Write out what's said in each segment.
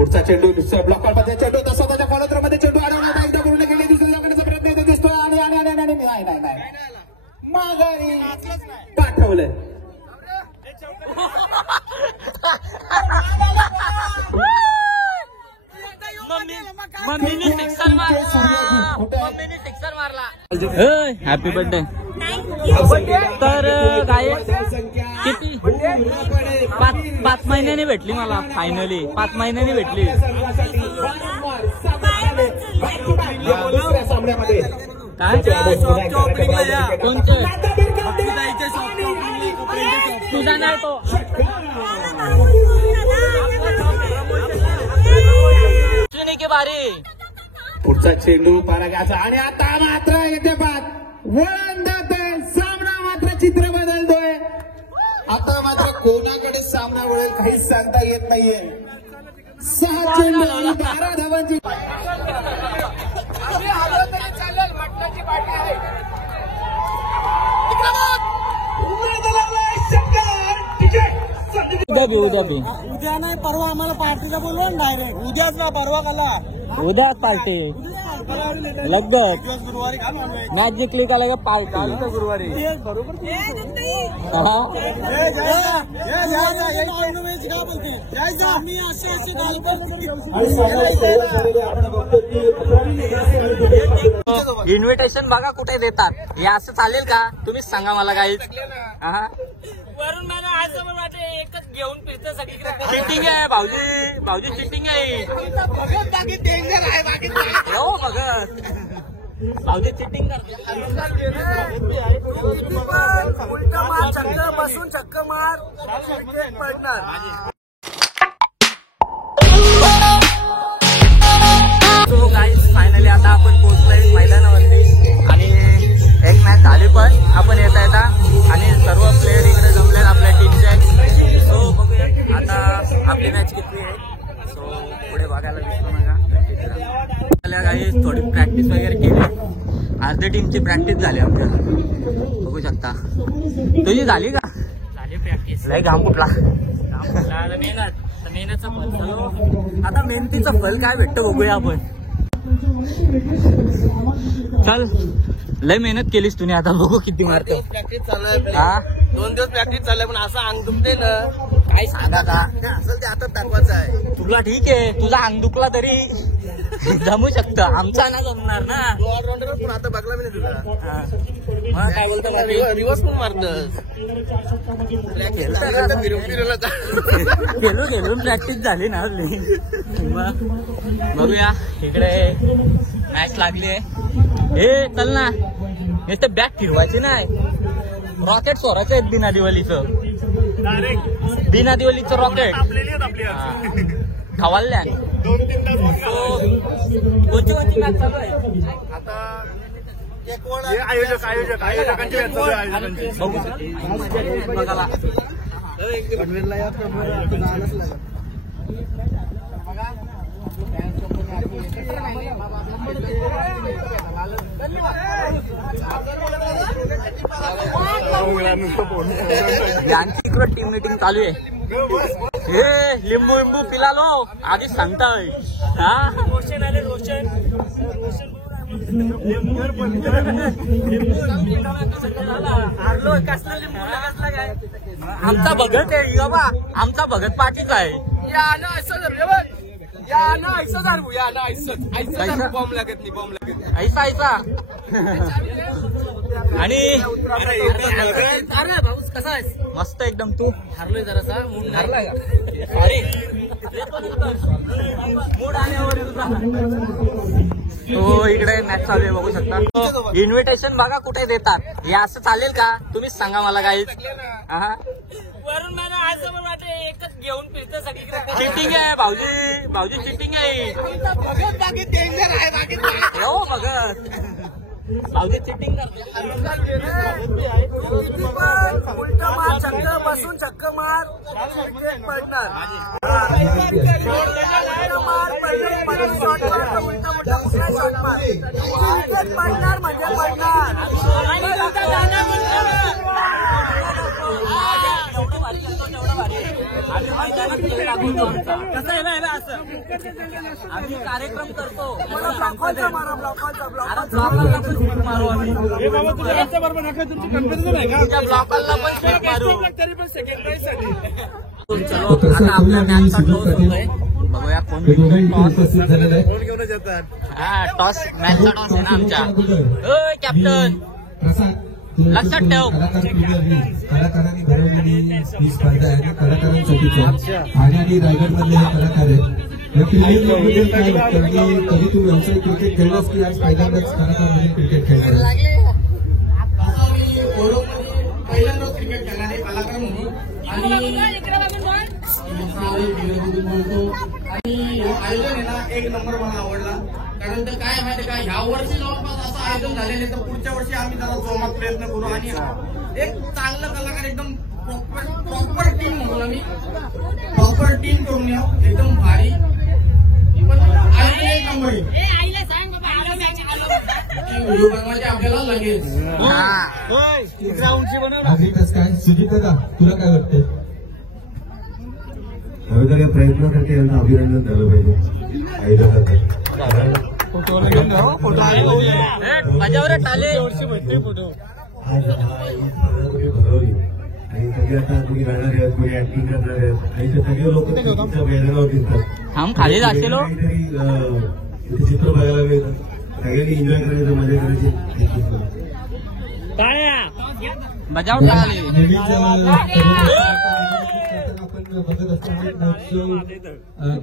पुढचा चेंडू ब्लॉक मध्ये चेंडू तसा त्याच्या फॉलोथ्रो मध्ये चेंडू अडवण्याचा एकदा पूर्ण केली दुसऱ्या करण्याचा प्रयत्न इथे दिसतोय आणि नाही माघारी पाठवलं. मम्मीने सिक्सर मारला. Happy birthday. तर काय किती 5 महिन्याने भेटली मला. फायनली 5 महिन्याने भेटली. काय कोणतं तुझा नाही तो की बारी. पुढचा चेंडू पारागाचा आणि आता मात्र येते बाद वळण जातोय. सामना मात्र चित्र बदलतोय. आता मात्र कोणाकडे सामना वळेल काही सांगता येत नाहीये. 6 चेंडू आणि 12 धावांची उद्या नाही परवा आम्हाला पार्टीला बोलवा डायरेक्ट. उद्याच ना परवा कला उद्याच पार्टी लगभग गुरुवारी मॅच जिंकली का लगे पार्टी गुरुवारी. इन्व्हिटेशन बघा कुठे देतात. हे असं चालेल का तुम्हीच सांगा मला. काही वरून मला असं पण वाटतं एकच घेऊन फिरतं सगळीकडे. चिटिंग आहे भाऊजी चिटिंग आहे. हो बघत भाऊजी चिटिंग उलटा मार चक्क बसून चक्क मार पडणार. सो गाईज फायनली आता आपण पोहोचलोय मैदानावरती आणि एक मॅच झाली पण आपण येता आणि सर्व प्लेयर इकडे जमले आपल्या टीमचे. सो बघूया आता आपली मॅच किती आहे. सो पुढे बघायला दिसतो नका. काही थोडी प्रॅक्टिस वगैरे केली. अर्ध्या टीमची प्रॅक्टिस झाली आमच्या बघू शकता. तुझी झाली का? झाली प्रॅक्टिस. लय घाम कुठला मेहनतचं फल. आता मेहनतीचं फल काय भेटतं बघूया आपण. चल लय मेहनत केलीस तुम्ही. आता बघू किती मारतो. प्रॅक्टिस चालू आहे. 2 दिवस प्रॅक्टिस चालू आहे पण असं अंग दुखते ना. काय सांगा का असेल ते आता दाखवायचं आहे. तुला ठीक आहे तुझा अंग दुखला तरी जमू शकतं. आमचा ना जमणार ना. ऑलराऊंडर पण आता बघला मी तुला काय बोलतो रिवर्स पण मारत खेळून प्रॅक्टिस झाली ना आपली. बघूया इकडे मॅच लागली आहे. हे चल ना नुसतं बॅट फिरवायची नाही. रॉकेट सोरायचं आहेत बिना दिवाळीचं. बिना दिवाळीचं रॉकेट खवाल्या. कोणती कोणती मॅच चालू आहे आता. बघायला यांची इकडं टीम मीटिंग चालू आहे. हे लिंबू पिला लो आधीच सांगताय. रोशन आले रोशन आमचा भगत आहे बाबा. आमचा भगत पाटील आहे. बॉम्ब लागत नाही. बॉम्ब लागत ऐसा ऐसा. आणि अरे भाऊ कसा आहेस? मस्त एकदम. तू हरलोय जरासा. मूड हरलाय का? सॉरी मूड आल्यावर. हो इकडे मॅच चालू आहे बघू शकता. इन्व्हिटेशन बघा कुठे देतात. हे असं चालेल का तुम्हीच सांगा मला. काही वरून मला असं पण वाटतं एकच घेऊन फिरतं सगळीकडे. चिटिंग आहे भाऊजी चिटिंग आहे. हो बघत भाऊजी चिटिंग उलटा मार चक्क बसून चक्क मार पडणार. उलटा मोठा शॉट मार विकेट पडणार म्हणजे पडणार. मैदानात बघू आमचा. कसं आहे ना असं आम्ही कार्यक्रम करतो ब्लॉकला पण शूट मारू आम्ही त्या ब्लॉकला पण शूट मारू. चलो आता आपल्या मॅचचा टॉस होतोय बघूया कोण हा टॉस मॅचचा टॉस आहे ना आमच्या. कॅप्टन लक्षात ठेव कलाकारांनी भरवलेली ही स्पर्धा आहे आणि कलाकारांसाठीच ठाणे आणि रायगड मधले हे कलाकार आहेत. काय वाटतं की कधी तू व्यवसाय क्रिकेट खेळलास की आज पहिल्यांदाच कलाकार म्हणून क्रिकेट खेळणार पहिल्यांदाच क्रिकेट खेळणारे कलाकार म्हणून आणि आयोजन आहे ना एक नंबर मला आवडला. कारण तर काय माहिती का ह्या वर्षी जवळपास असं आयोजन झालेलं आहे तर पुढच्या वर्षी आम्ही जरा जोमात प्रयत्न करू आणि एक चांगलं कलाकार एकदम प्रॉपर टीम म्हणून आम्ही प्रॉपर टीम करून येऊ एकदम भारी पण आयोजन एक नंबर आहे. व्हिडिओ बनवायचे आपल्याला लगेच काय सुजित दादा तुला काय वाटतं? या प्रयत्नासाठी यांना अभिनंदन झालं पाहिजे. माझ्यावर टाले भरवली आणि सगळे आता तुम्ही गाणार आहेत कोणी ऍक्टिंग करणार आहेत आणि ते सगळे लोक तुमच्या मैदानावर दिसतात. हम खाली जाशील काहीतरी इथे चित्र बघायला मिळतं. सगळ्यांनी एन्जॉय करायचं मजा करायची. बजाव टाळले आपण बघत असताना महोत्सव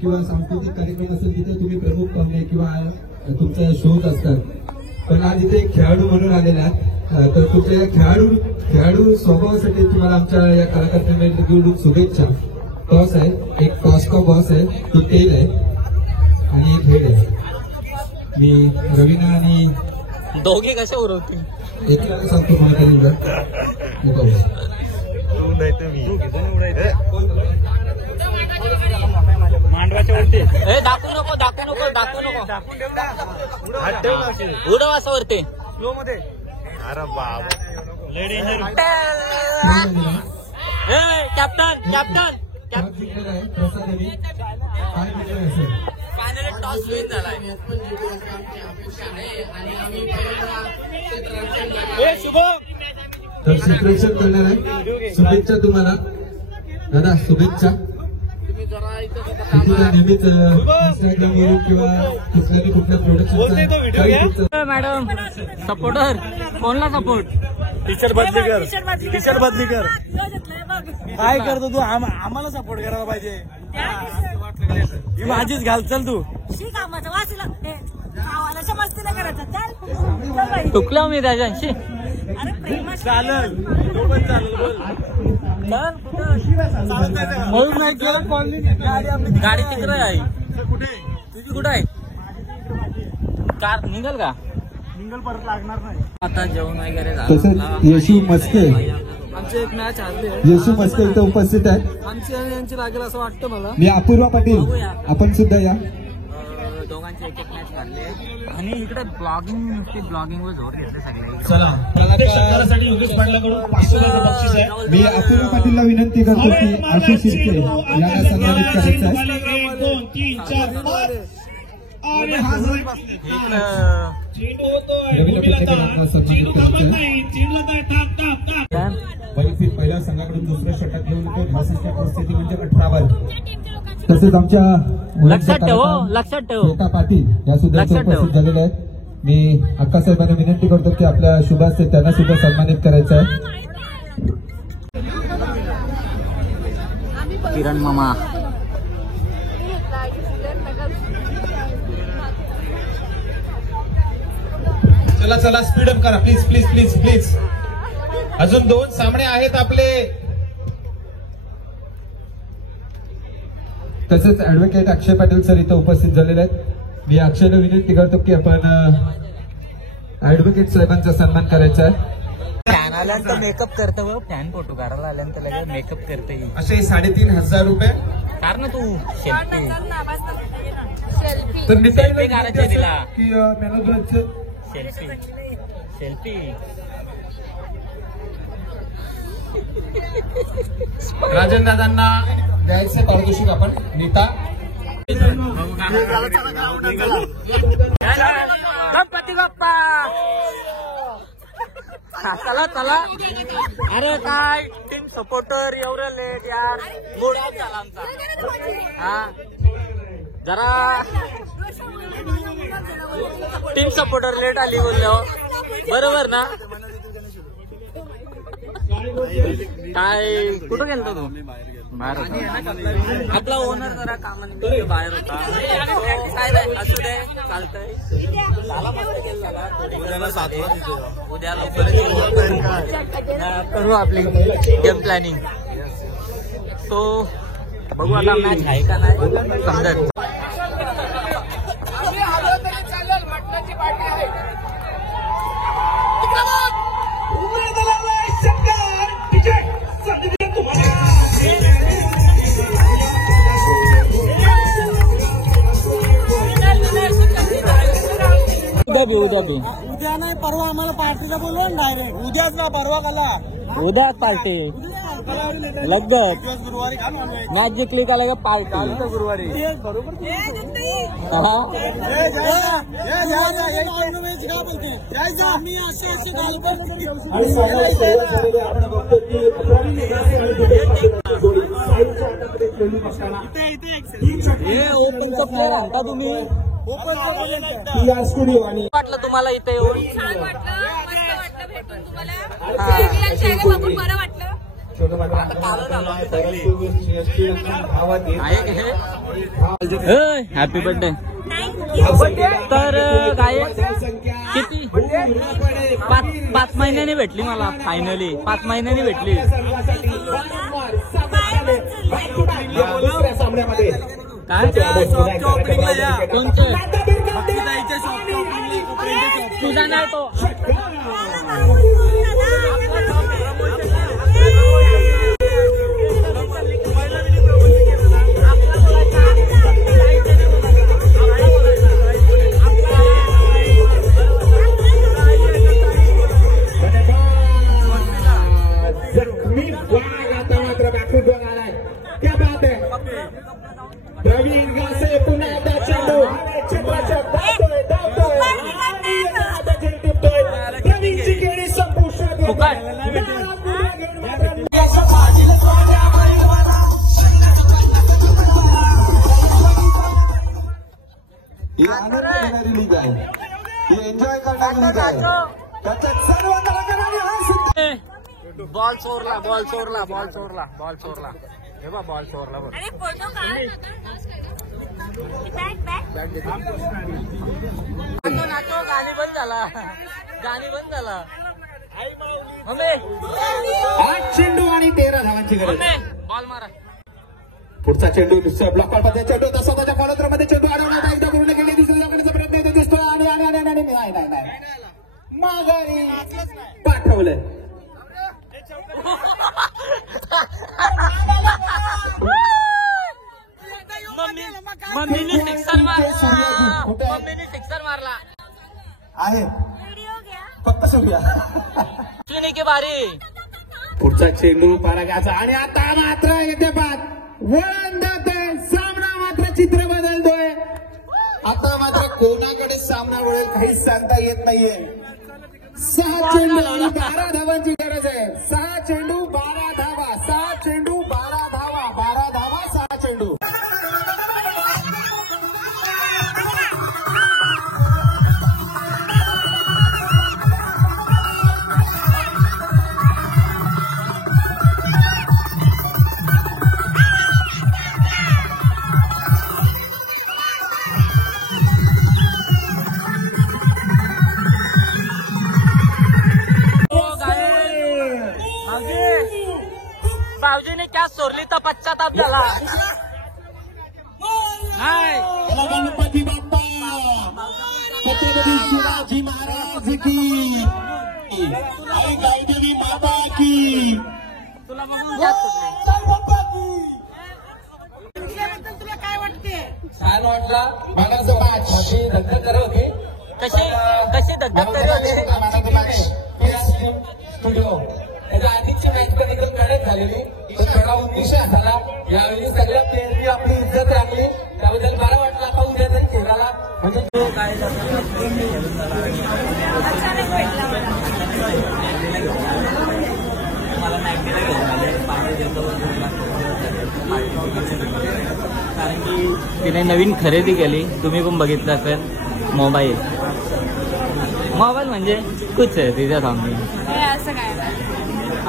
किंवा सांस्कृतिक कार्यक्रम असेल तिथे तुम्ही प्रमुख पाहुणे किंवा तुमच्या शोज असतात. पण आज इथे एक खेळाडू म्हणून आलेला आहे तर तुमच्या या खेळाडू स्वभावासाठी तुम्हाला आमच्या या कलाकार कमिटीकडून शुभेच्छा. टॉस आहे एक टॉस का बॉस आहे तो तेल आहे आणि एक हेड आहे. मी रवीना आणि दोघे कशा उरवतील एक सांगतो मला काही मांडवाच्या वरती दाखवू नको उडव असं वरती स्लो मध्ये. अरे बाबा कॅप्टन फायनली टॉस विन झालाय. तर सिक्रेशन करणार आहे. शुभेच्छा तुम्हाला दादा शुभेच्छा. नेहमीच इंस्टाग्रामवरून किंवा कुठल्या प्रोडक्टचा मॅडम सपोर्टर कोणला सपोर्ट टी शर्ट बदली कर काय करतो तू आम्हाला सपोर्ट करायला पाहिजे. ही माझीच घाल चल तू चुकलो मी त्याच्याशी चालेल तो पण चालेल बोल नाही केलं गाडी तिकडे आहे तुझी कुठं आहे कार निघल का परत लागणार नाही. आता जेवण वगैरे तसंच येशू मस्के आमची एक मॅच हरली येशू मस्के इथं उपस्थित आहेत. आमची आणि यांची लागेल असं वाटतं मला. मी अपूर्वा पाटील आपण सुद्धा या. दोघांची एक मॅच हरली आणि इकडे ब्लॉगिंग वर जोर घेतले सगळे. चला मी अपूर्वा पाटीलला विनंती करतो की आशिष शिर्के यांना सन्मानित करायचं आहे. पहिल्या संघाकडून दुसऱ्या षटक घेऊन येतो. भाषेची परिस्थिती म्हणजे 18 बॉल. तसेच आमच्या लक्षात ठेव श्वेता पाटील या सुद्धा उपस्थित झालेल्या आहेत. मी अक्कासाहेबांना विनंती करतो की आपल्या शुभास त्यांना सुद्धा सन्मानित करायचं आहे. किरण मामा चला स्पीडअप करा प्लीज. अजून 2 सामने आहेत आपले. तसेच ऍडव्होकेट अक्षय पाटील सर इथं उपस्थित झालेले आहेत. मी अक्षयला विनंती करतो की आपण ऍडव्होकेट साहेबांचा सन्मान करायचा आहे. फॅन आल्यानंतर मेकअप करतं फॅन फोटो काढायला आल्यानंतर लगेच मेकअप करते. असे 3,500 रुपये. कार ना तू सेल्फी तर मी सेल्फी काढायचे तिला. की सेल्फी सेल्फी राजन दादांना द्यायचं पारितोषिक आपण नीता. गणपती बाप्पा. चला चला. अरे काय टीम सपोर्टर एवढं लेट यार. मूड ऑफ झाला आमचा. हा जरा टीम सपोर्टर लेट आली बोललो बरोबर ना. काय कुठं गेलतो तू. बाहेर होता आपला ओनर जरा कामानिमित्त बाहेर होता. काय नाही असू दे चालतंय. झाला मस्त गेल झाला. उद्या लवकर करू आपली गेम प्लॅनिंग. सो बघू आता मॅच आहे का नाही समजत. उद्या नाही परवा आम्हाला पार्टीला बोलवा डायरेक्ट. उद्याच ना परवा कला. उद्या पार्टी लगभग गुरुवारी घालू मॅच जिंकली का लगेच पार्टी गुरुवारी. ओपन कप नाही आणता तुम्ही. वाटलं तुम्हाला इथे येऊन. छान वाटलं, मस्त वाटलं भेटून तुम्हाला. चेहरे बघून बरं वाटलं. Happy birthday. तर काय किती 5 महिन्याने भेटली मला. फायनली 5 महिन्याने भेटली. काय कोणते तुझा नाही तो. प्रवीण गासे पुन्हा एकदा चेंडू प्रवीणची खेळी संपुष्टात ही आनंद देणारी लीग आहे. ही एन्जॉय करणारी लीग आहे. त्याच्यात सर्वांना बॉल चोरला बॉल चोरला बॉल चोरला बॉल चोरला. हे बा बॉल चोरला बघ. अरे फोटो काढ. नाचो गाणी बंद झाला. गाणी बंद झाला. मम्मी 8 चेंडू आणि 13 धावांची गरज. बॉल मारा. पुढचा चेंडू ब्लॉकर मध्ये चेंडू होता. स्वतःच्या फॉलोथ्रोमध्ये चेंडू अडवण्याचा एकदा पूर्ण केली. दुसऱ्या करण्याचा प्रयत्न येतो दिसतोय. आणि नाही माघारी पाठवलं. मम्मीने सिक्सर मारला. मम्मीने सिक्सर मारला आहे. व्हिडिओ घ्या. फक्त सूर्या चुने की बारी. पुढचा चेंडू पारगाचा आणि आता मात्र येते बाद. वळण जातोय. सामना मात्र चित्र बदलतोय. आता मात्र कोणाकडे सामना वळेल काहीच सांगता येत नाहीये. 6 चेंडू आणि 12 धावांची गरज आहे. 6 चेंडू 12 धावा. 6 चेंडू 12 धावा. 12 धावा 6 चेंडू. भाऊजीने क्या चोरली तर पश्चाताप झाला. गणपती बाप्पा छत्रपती शिवाजी महाराज की गायदेवी बाबा की. तुला बघून जास्त तुला काय वाटते. छान वाटला. मागाचं मॅच अशी धक्का करत होती. कशी धगधग करत होते. स्टुडिओ त्याच्या आधीची मॅच पण एकदम झालेली पण थोडा उद्देश झाला यावेळी सगळ्या प्लेयरनी आपली इज्जत राखली त्याबद्दल बरं वाटलं. आता उद्या जर खेळाला म्हणजे तो काय अचानक भेटला मला मॅगनीला घेऊन आले पाणी देतो कारण की तिने नवीन खरेदी केली. तुम्ही पण बघितलं असेल मोबाईल म्हणजे कुछ है तिच्या सामने. हे असं काय नाही.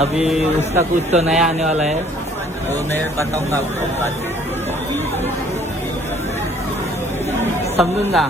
अभी उसका कुछ तो नया आने वाला है वो मैं बताऊंगा आपको बाद में. समजून जा.